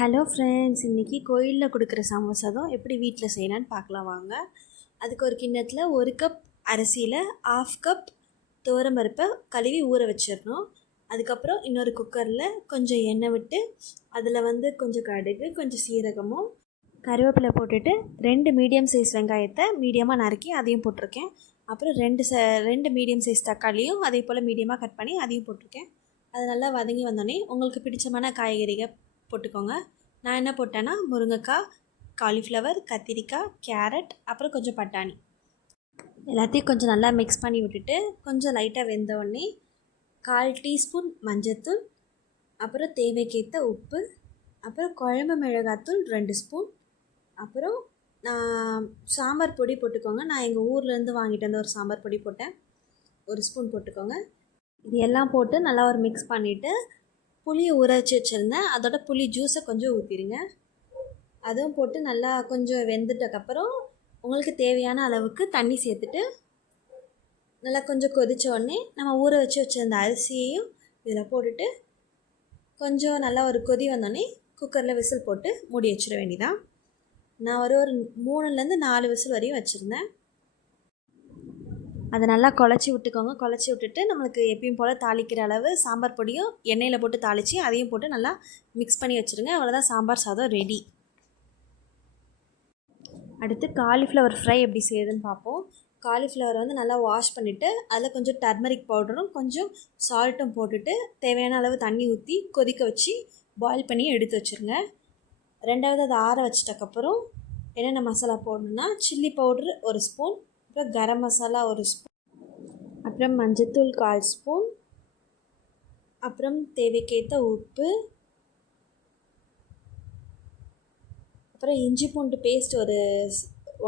Hello friends, இன்றைக்கி கோயிலில் கொடுக்குற சமோசா தான் எப்படி வீட்டில் செய்யலான்னு பார்க்கலாம் வாங்க. அதுக்கு ஒரு கிண்ணத்தில் 1 கப் அரிசியில் 1/2 கப் துவரம்பருப்பை கழுவி ஊற வச்சிடணும். அதுக்கப்புறம் இன்னொரு குக்கரில் கொஞ்சம் எண்ணெய் விட்டு அதில் கொஞ்சம் கடுகு, கொஞ்சம் சீரகமும் கருவேப்பிலை போட்டுட்டு 2 மீடியம் சைஸ் வெங்காயத்தை மீடியமாக நறுக்கி அதையும் போட்டிருக்கேன். அப்புறம் 2 மீடியம் சைஸ் தக்காளியும் அதே போல் மீடியமாக கட் பண்ணி அதையும் போட்டிருக்கேன். அது நல்லா வதங்கி வந்தோடனே உங்களுக்கு பிடிச்சமான காய்கறிகள் போட்டுக்கோங்க. நான் என்ன போட்டேன்னா முருங்கைக்காய், காலிஃப்ளவர், கத்திரிக்காய், கேரட், அப்புறம் கொஞ்சம் பட்டாணி எல்லாத்தையும் கொஞ்சம் நல்லா மிக்ஸ் பண்ணி விட்டுட்டு கொஞ்சம் லைட்டாக வெந்தோடனே 1/4 டீஸ்பூன் மஞ்சள்தூள், அப்புறம் தேவைக்கேற்ற உப்பு, அப்புறம் குழம்பு மிளகாத்தூள் 2 ஸ்பூன், அப்புறம் நான் சாம்பார் பொடி போட்டுக்கோங்க. நான் எங்கள் ஊர்லேருந்து வாங்கிட்டு வந்த ஒரு சாம்பார் பொடி போட்டேன், 1 ஸ்பூன் போட்டுக்கோங்க. இது எல்லாம் போட்டு நல்லா ஒரு மிக்ஸ் பண்ணிவிட்டு புளியை ஊற வச்சு வச்சுருந்தேன், அதோட புளி ஜூஸை கொஞ்சம் ஊற்றிடுங்க. அதுவும் போட்டு நல்லா கொஞ்சம் வெந்துட்டக்கப்புறம் உங்களுக்கு தேவையான அளவுக்கு தண்ணி சேர்த்துட்டு நல்லா கொஞ்சம் கொதித்த உடனே நம்ம ஊற வச்சு வச்சுருந்த அரிசியையும் இதில் போட்டுட்டு கொஞ்சம் நல்லா ஒரு கொதி வந்தோடனே குக்கரில் விசில் போட்டு மூடி வச்சிட வேண்டியதான். நான் ஒரு 3லேருந்து 4 விசில் வரையும் வச்சுருந்தேன். அதை நல்லா குழச்சி விட்டுக்கோங்க. குழச்சி விட்டுட்டு நம்மளுக்கு எப்பயும் போல் தாளிக்கிற அளவு சாம்பார் பொடியும் எண்ணெயில் போட்டு தாளித்து அதையும் போட்டு நல்லா மிக்ஸ் பண்ணி வச்சுருங்க. அவ்வளோதான், சாம்பார் சாதம் ரெடி. அடுத்து காலிஃப்ளவர் ஃப்ரை எப்படி செய்யுதுன்னு பார்ப்போம். காலிஃப்ளவரை நல்லா வாஷ் பண்ணிவிட்டு அதில் கொஞ்சம் டர்மரிக் பவுடரும் கொஞ்சம் சால்ட்டும் போட்டுட்டு தேவையான அளவு தண்ணி ஊற்றி கொதிக்க வச்சு பாயில் பண்ணி எடுத்து வச்சுருங்க. ரெண்டாவது அதை ஆற வச்சிட்டக்கப்புறம் என்னென்ன மசாலா போடணுன்னா சில்லி பவுட்ரு 1 ஸ்பூன், அப்புறம் கரம் மசாலா 1 ஸ்பூன், அப்புறம் மஞ்சத்தூள் 1/4 ஸ்பூன், அப்புறம் தேவைக்கேற்ற உப்பு, அப்புறம் இஞ்சி பூண்டு பேஸ்ட் ஒரு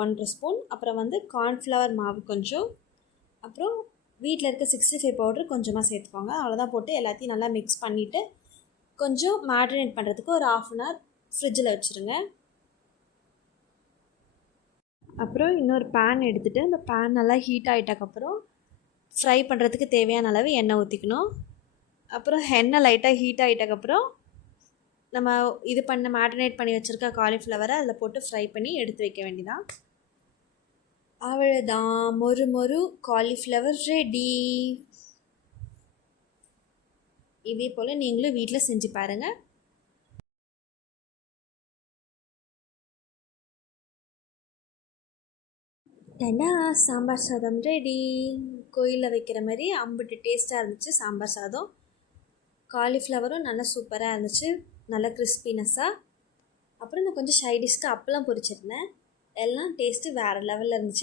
1/2 ஸ்பூன், அப்புறம் கார்ன்ஃப்ளவர் மாவு கொஞ்சம், அப்புறம் வீட்டில் இருக்க 65 பவுட்ரு கொஞ்சமாக சேர்த்துக்கோங்க. அவ்வளோதான். போட்டு எல்லாத்தையும் நல்லா மிக்ஸ் பண்ணிவிட்டு கொஞ்சம் மேரினேட் பண்ணுறதுக்கு ஒரு 1/2 அன் ஹவர் ஃப்ரிட்ஜில் வச்சுருங்க. அப்புறம் இன்னொரு பேன் எடுத்துகிட்டு அந்த பேன் நல்லா ஹீட் ஆகிட்டக்கப்புறம் ஃப்ரை பண்ணுறதுக்கு தேவையான அளவு எண்ணெய் ஊற்றிக்கணும். அப்புறம் எண்ணெய் லைட்டாக ஹீட் ஆகிட்டக்கப்புறம் நம்ம மேரினேட் பண்ணி வச்சுருக்க காலிஃப்ளவரை அதில் போட்டு ஃப்ரை பண்ணி எடுத்து வைக்க வேண்டியதான். அவ்வளோதான், மொறு மொறு காலிஃப்ளவர் ரெடி. இதே போல் நீங்களும் வீட்டில் செஞ்சு பாருங்கள். ஏன்னா சாம்பார் சாதம் ரெடி. கோயிலில் வைக்கிற மாதிரி அம்புட்டு டேஸ்ட்டாக இருந்துச்சு சாம்பார் சாதம். காலிஃப்ளவரும் நல்லா சூப்பராக இருந்துச்சு, நல்லா கிறிஸ்பினஸ்ஸாக. அப்புறம் நான் கொஞ்சம் சைடிஷ்க்கு அப்பளம் பொரிச்சிருந்தேன். எல்லாம் டேஸ்ட்டு வேறு லெவலில் இருந்துச்சு.